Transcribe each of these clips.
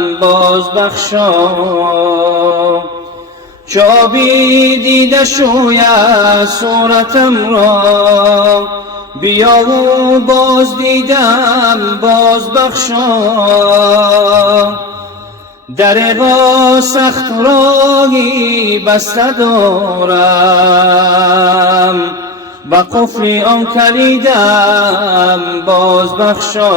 باز بخشا چابی دیده شوید صورتم را، بیا و باز دیدم باز بخشا. در با سخت راهی بسته دارم، با قفل آن کلیدم باز بخشا.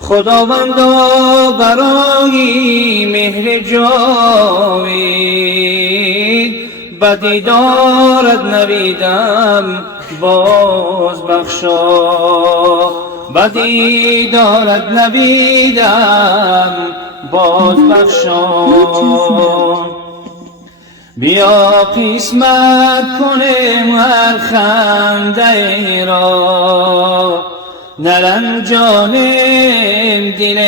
خداوندا برای مهر جاوید به دیدارت نویدم باز بخشا، به دیدارت نویدم باز بخشا. بیا قسمت کنیم هر خنده را، نرنجانیم دل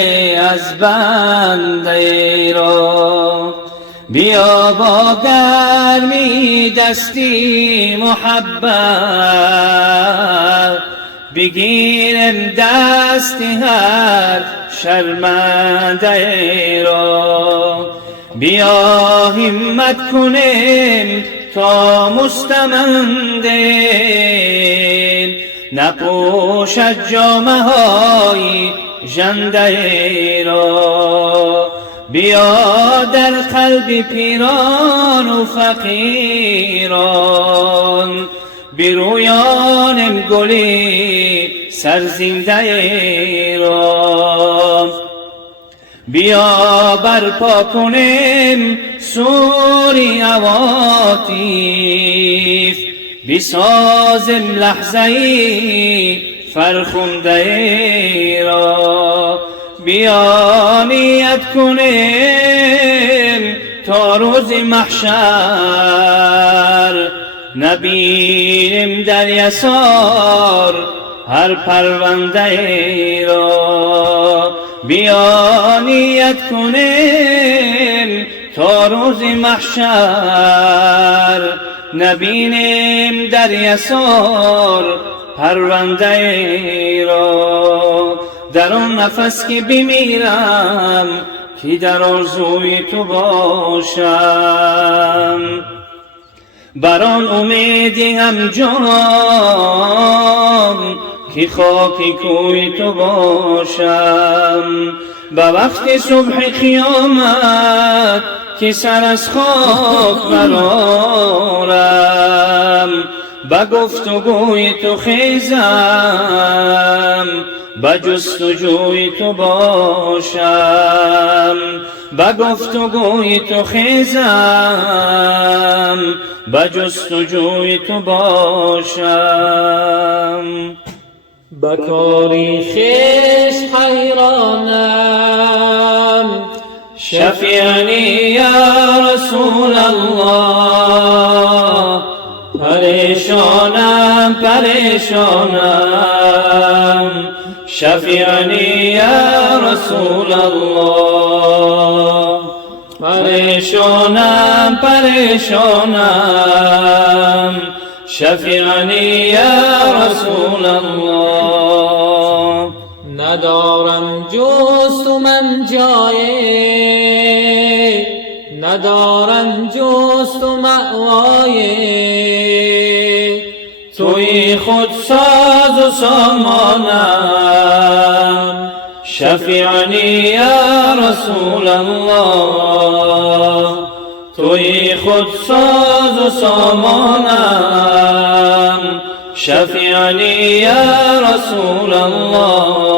از بنده را. بیا با گرمی دستی محبت، بگیریم دست هر شرمنده را. بیا همت کنیم تا مستمندیم، نپوشد جامه های ژنده را. بیا در قلب پیران و فقیران، برویانیم گلی سرزنده را. بیا برپا کنیم سوری عواطف، بسازیم لحظه‌ای فرخنده را. بیا نیت کنیم تا روز محشر، نبینیم در یسار هر پرونده را. بیا نیت کنیم تا روز محشر، نبینیم در یسار پرونده را. در آن نفس که بمیرم که در آرزوی تو باشم، بر آن امیدی هم جان که خاک کوی تو باشم. به وقت صبح قیامت که سر از خاک برآرم، به گفتگوی تو خیزم، به جستجوی تو باشم. به گفتگوی تو خیزم، به جستجوی تو باشم. به کاری خویش حیرانم، شفیعنی یا رسول الله. پریشانم پریشانم، شفیعنی یا رسول الله. پریشانم پریشانم، شفیعنی یا رسول الله. ندارم جز تو من جایی، ندارم جز تو مأوایی. توی خود ساز و سامانم، شفیعنی یا رسول الله. توی خود ساز و سامانم، شفیعنی یا رسول الله.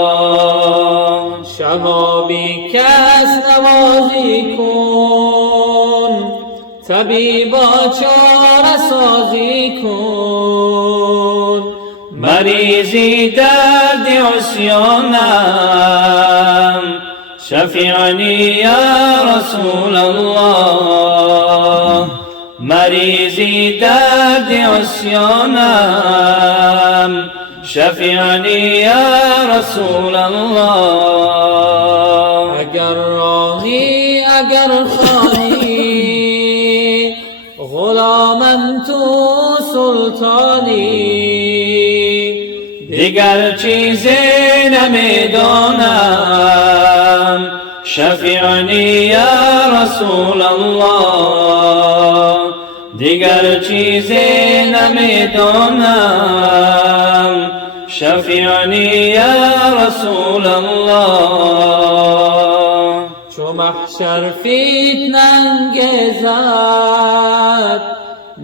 شهابی کس نوازی کن، طبیبا چاره سازی کن. مریضی درد عصیانم، شفیعنی یا رسول الله. مریضی درد عصیانم، شفیعنی یا رسول الله. اگر راهی اگر خانی، غلامم تو سلطانی. دیگر چیزی نمیدانم شفیعنی یا رسول الله دیگر چیزی نمیدانم شفیعنی یا رسول الله چو محشر فتنه انگیزد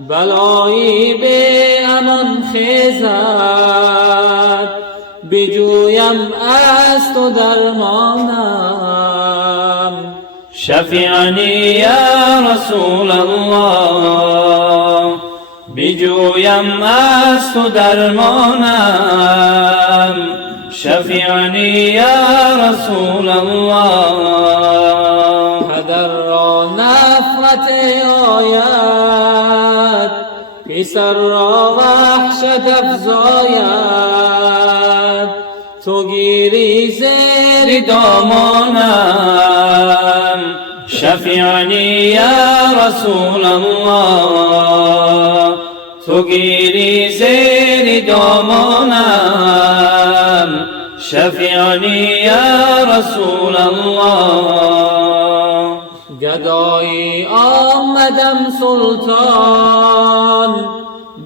بلایی به امان خیزد بجویم از تو درمانم شفیعنی یا رسول الله بجویم از تو درمانم شفیعنی یا رسول الله پدر را نفرت آید پسر را وحشت افزاید تو گیری زیر دامانم شفیعنی یا رسول الله تو گیری زیر دامانم شفیعنی یا رسول الله گدایی آمدم سلطان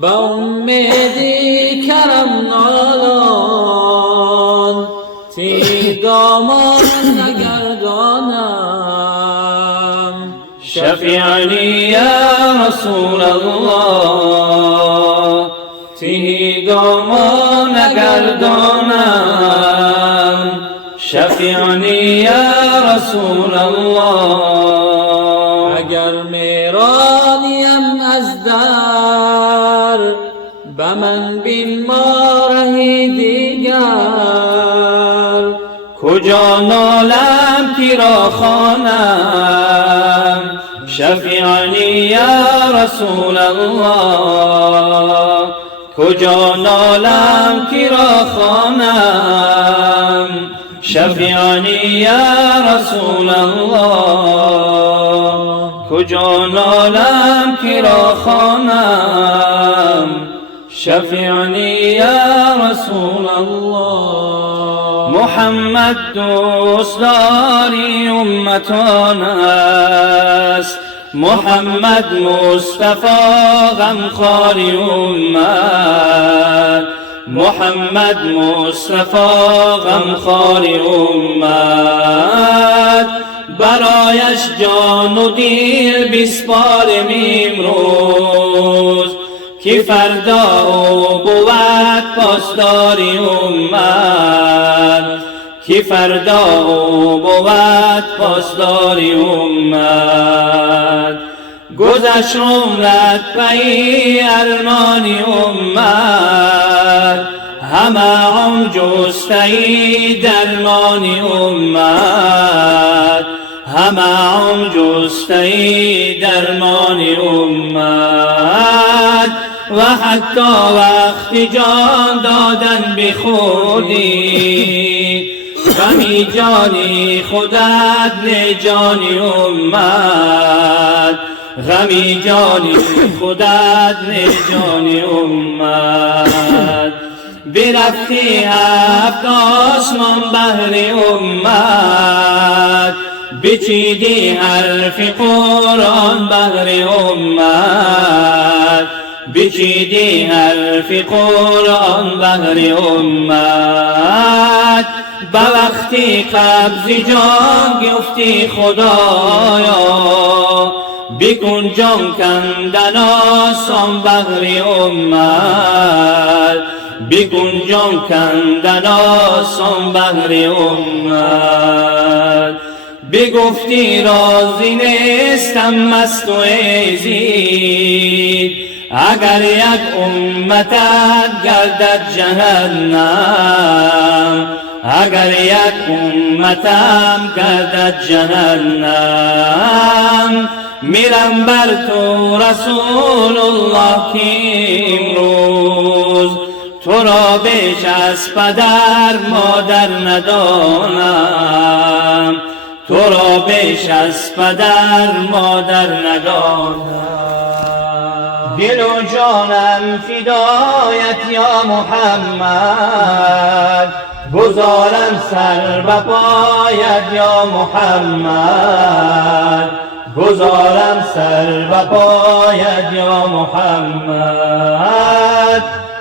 به امیدی کرم نالان تی دامان نگردانم شفیعنی یا رسول الله تی دامان نگردانم شفیعنی یا رسول الله اگر میرانیم از در به من بین مارهی دیگر کجا نالم کی را خوانم شفیعنی یا رسول الله کجا نالم کی را خوانم شفیعنی یا رسول الله کجا نالم کی را خوانم شفیعنی یا رسول الله محمد دوستداری امتان است محمد مصطفی غمخواری امت محمد مصطفی غمخواری امت برایش جان و دل بسپارم امروز که فردا بود پاسداری امت که فردا بود پاسداری امت گذشت عمرت پی ارمانی امت همه عمر جسته‌ای درمانی امت همه عمر جسته‌ای درمانی امت و حتی وقتی جان دادن به خودی غمی جانی خودت نه جانی امت غمی جانی خودت نه جانی امت برفتی هفت آسمان بهر امت بچیدی حرف قرآن بهر امت بچیدی حرف قرآن بهر امت به وقتی قبض جان گفتی خدایا بکن جان کندن آسان بهر امت بکن جان کندن آسان بهر امت بگفتی راضی نیستم مست و ایزید اگر یک امتت گردد جهنم اگر یک امتم گردد جهنم میرم بر تو رسول الله که امروز تو را بیش از پدر مادر ندانم تو را بیش از پدر مادر ندانم دل و جانم فدایت یا محمد، گذارم سر به پایت یا محمد، گذارم سر به پایت یا محمد.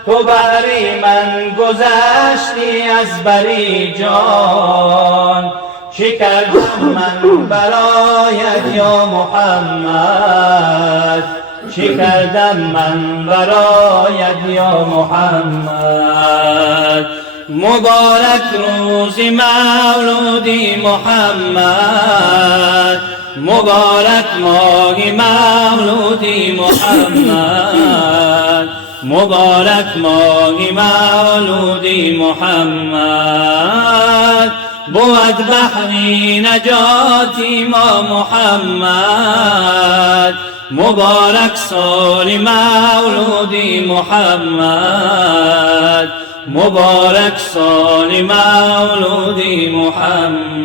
تو بری من گذشتی از بری جان، چه کردم من برایت یا محمد، چه کردم من برایت یا محمد. مبارک روز مولودی محمد، مبارک ماه مولودی محمد، مبارک ماه مولودی محمد. بود بحری نجاتی ما محمد، مبارک سال مولودی محمد، مبارک سال مولودی محمد.